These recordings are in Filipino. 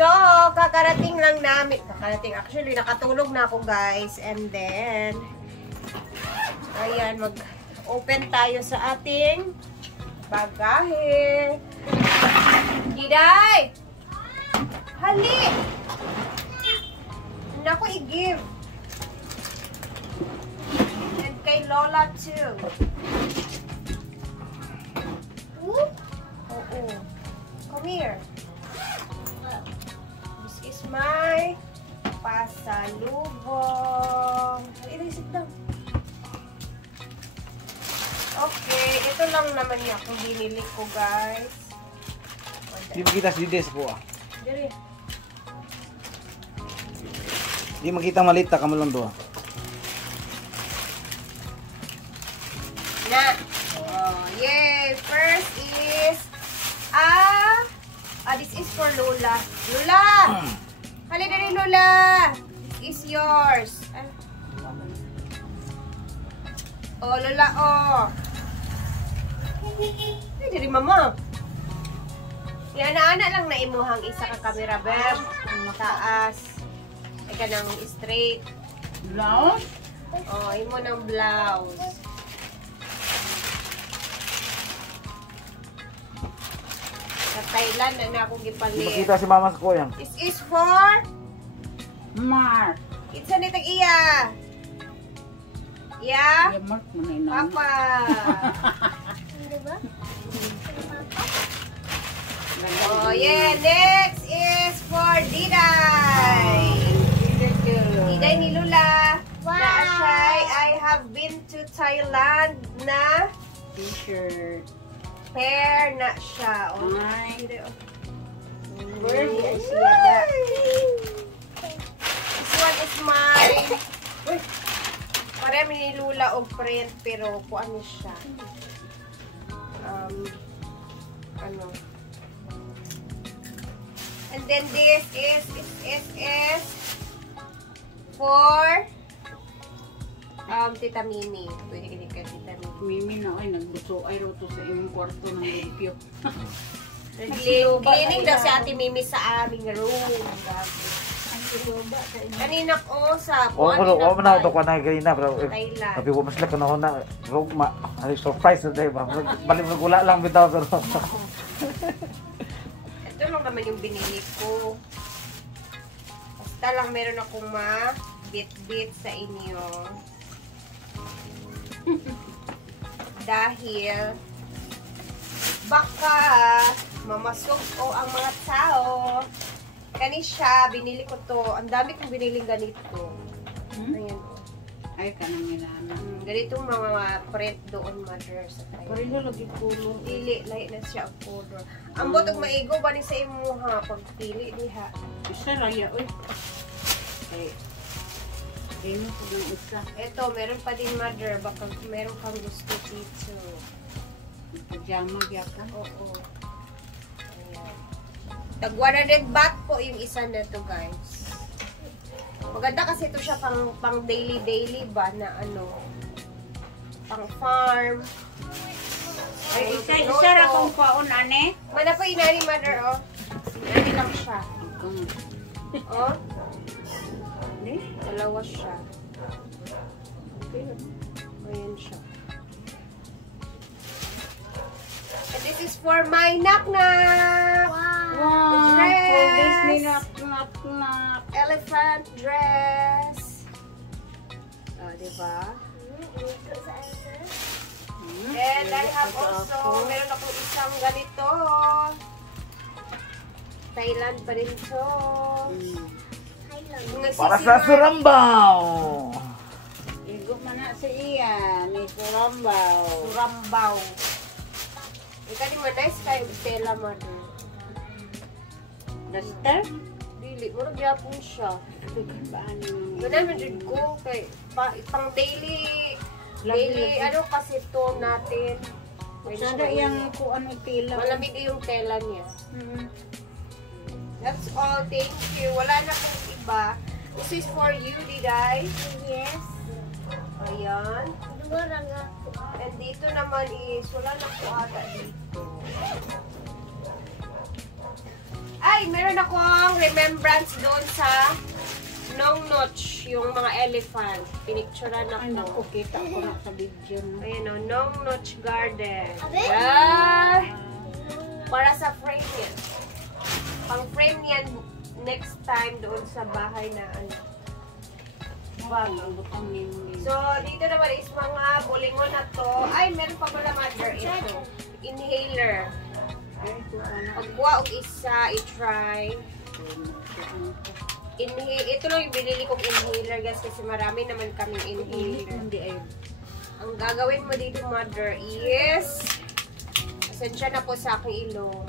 So, kakarating lang namin. Actually, nakatulog na ako, guys. And then, ayan, mag-open tayo sa ating bagahe. Diday! Hali! Hindi ako i-give. And kay Lola, too. Oo. Come here. This is my pasalubong. Sit down. Okay, ito lang naman yung akong binili ko, guys. Di makita si Dides po ah. Diri. Di makita malita ka mo lang doon. Na. Oh, yay! First is this is for Lola. Lola! Hali na rin, Lola! This is yours. Oh, Lola, oh. Ay, diri, mama. Ana-ana lang na imuhang isa ka camera, beb. Ang taas. Ay ka ng straight. Blouse? Oh, imo ng blouse. Sa Thailand na akong Di gipalit. makita si mama sa kuya. This is for Mark. It's a nitag iya. Yeah? Yeah, Mark mo na inang. Papa. Diba? Oh, yeah. Next is for Diday. Diday ni Lula. Wow. Na asay, I have been to Thailand na T-shirt. pair na siya. Oh, Ay. Diday, oh. Where Yes, is yeah. This one is my parami ni Lula og print pero kung ano siya. Ano. And then this is for Tita Mimi. Pwede ka Tita Mimi. Mimi na ay nagbuso ay roto sa imong kwarto ng limpyo. Cleaning daw si Ate Mimi sa aming room. Kanina ko sa O mo na ito ko na ganina pero Thailand. tapi ko masla ko na hona rugma. Ay surprise na tayo ba. Balik magula lang bitaw pero. Ito lang naman yung binili ko. Basta lang meron akong ma-bit-bit sa inyo. Dahil baka mamasok o ang mga tao. Kani siya, binili ko to. Ang dami kong biniling ganito. Ayan. Ay, kanang nilana. Ganitong mga print doon, mother, sa tayo. Parino lagi kulo. Dili, lahi na siya ang color. Ang botog maigo ba ni sa imo ha? Pagpili diha. Isa raya, uy. Ay. Ayun po ng isa. Ito, meron pa din, mother. Baka meron kang gusto dito. Pajama gyapon. Oo. Ayan. Tag 100 baht po yung isa na to, guys. Maganda kasi ito siya pang daily ba na ano. Pang farm. Ay, isa ra kong paon, ane. Mana po inani, mother, oh. Inani lang siya. Oh. Dalawa siya. Ayan siya. And this is for my knock-knock. Wow, Dress. for Disney knock. Elephant dress. Oh, diba? And I have also, meron akong isang ganito. Thailand pa rin to. Para sa Surambaw. Igo man na sa iya, ni Surambaw. Surambaw. Ika di mo nice kayo, Stella, mother. Duster? Dili, murag yapon siya. Ganun mo dyan ko, kay, pang daily, ano kasi to natin. Sada yung kuan o tila. Malamig yung tela niya. That's all, thank you. Wala na pong iba. This is for you, Diday. Yes. Ayan. Dua nga. And dito naman is, wala na po ata dito. Ay, Ay, meron akong remembrance doon sa Nong Notch, yung mga elephant. Pinicturean Ay, naku, ako. kita ko na sa video. No? Ayan o, Nong Notch Garden. Abe? Ah, para sa frame yan. Pang frame yan next time doon sa bahay na ano. Ang butang nini. So, dito naman is mga bulingon na to. Ay, meron pa pala mother ito. Inhaler. Ay, ito ano. Pagkuha og isa, i-try. Ito lang yung binili kong inhaler guys kasi marami naman kaming inhaler. Hindi ay. Ang gagawin mo dito mother is pasensya na po sa aking ilong.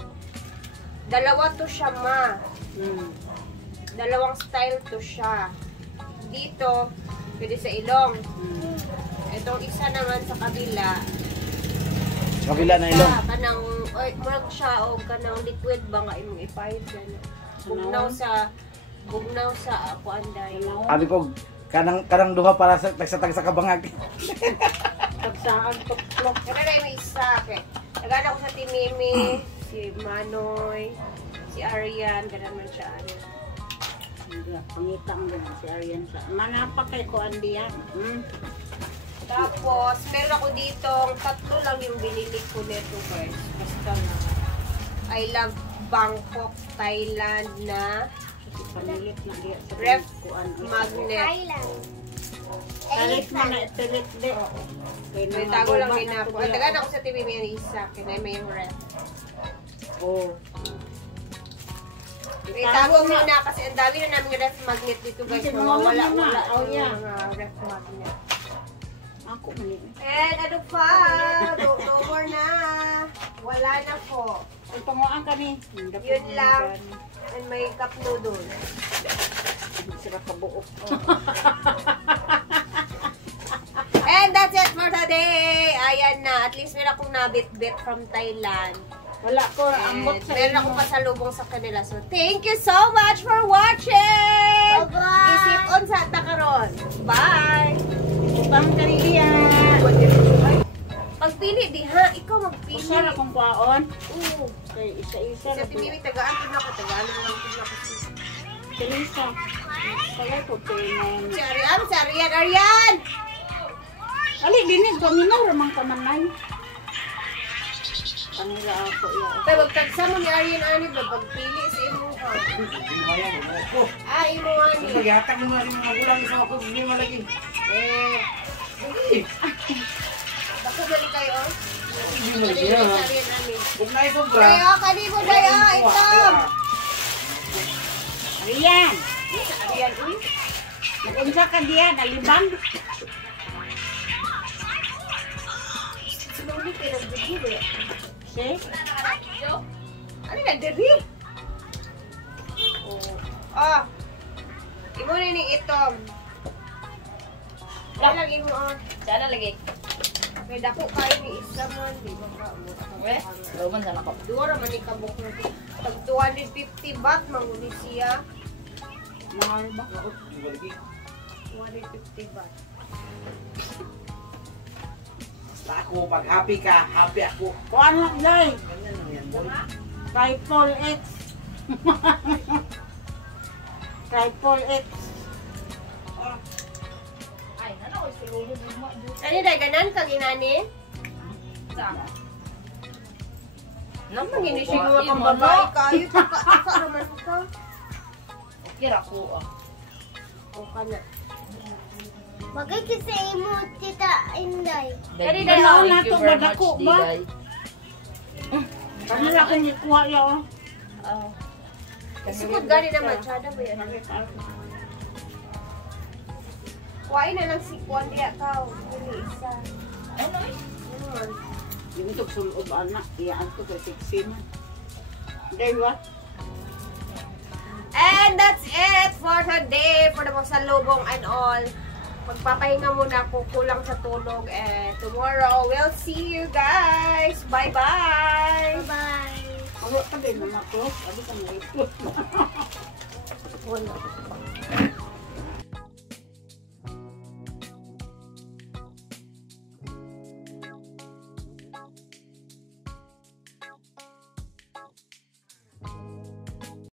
Dalawa to siya ma. Dalawang style to siya. Dito, pwede sa ilong. Itong isa naman sa kabila. Kabila na ilong. Kanang, oy, murag siya o kanang liquid ba nga imong ipahit yan. Bugnaw sa ako anday. Abi ko kanang duha para sa tag sa kabangag. Tagsaan tuklok. Kaya na yung isa. Okay. Nagana ko sa Timimi, si Manoy, si Arian, ganun man siya. Pangita ang ganun si Arian sa. Manapa kay ko andiyan. Tapos, meron ako dito, tatlo lang yung binili ko nito guys. Basta na. I love Bangkok, Thailand na Panilit na diya sa ref kuan. magnet. Thailand. Talit mo na itilit de. May tago lang din ako. At tagaan ako sa TV may isa. Kaya may yung ref. Oh. May tago muna kasi ang dami na namin ref magnet dito guys. Kasi Wala wala yung na. mga ref magnet. Ako mali. And ano pa? No more na. Wala na po. Ang panguan kami. Yun lang. And may cup noodle. Sira ka buok. And that's it for today. Ayan na. At least meron akong nabit-bit from Thailand. Wala ko And ambot sa meron inyo. akong pasalubong sa kanila. So, thank you so much for watching! Bye-bye! Isip on sa takaron. Bye! Utang kariya. Pagpili di ha, ikaw magpili. Usara kong kwaon. Oo. Kay isa-isa. Sa tinimi, tagaan ko na ako. Tagaan na lang ko na ako. Silisa. Kalay ko tinan. Si Arian, Arian! Ali, dinig, paminaw ramang kamanay. Kanila ako iya. Kaya magtagsa mo ni Arian ani ba pagpili sa imo ha. Ah, imo ani. Magyatag mo na rin mga magulang isa ako hindi malagi. Bako bali kayo. Hindi mo Dili lagi. sa Arian ani. Kung na sobra. Kaya kanimo daya ito. Ariyan! Sa Arian uy. Nag-unsa ka diyan, alibang? Sinuli kayo ng bigil eh. Si? Ano na diri? Oh. Ah. Imo na ni itom. Wala lagi mo ah. Sana lagi. May dako kayo ni isa man, di ba ka? Roman sana ko. Dua raman ni kabuk na. Tag 250 baht manguni siya. Mahal ba? 250 baht. Basta ako, pag happy ka, happy ako. Kuan lang day. Ganyan lang yan, boy. Triple X. Triple X. Ay, nana ko sulubog mo. Ano dahil ganan ka ginani? Sama. Naman hindi siya mga pambabae kayo. Taka naman ka. Okay ra ko. O ka na. Bagay kasi imo, Tita Inday. Kani Dalaw dahil na to, badako ba? Digay. Kanila ko ni kuha ya. Sukod gani naman. Tsada ba yan? Kuhain na lang si Kwan diya ka. Hindi isa. Ano eh? Naman. Yung ito sulob anak, iyaan to kay 16 man. Day ba? And that's it for today. For the pasalubong and all. Magpapahinga muna ako. Kulang sa tulog. And tomorrow, we'll see you guys. Bye-bye! Bye-bye! Ano ka din naman to? Sabi ka na ito. Wala.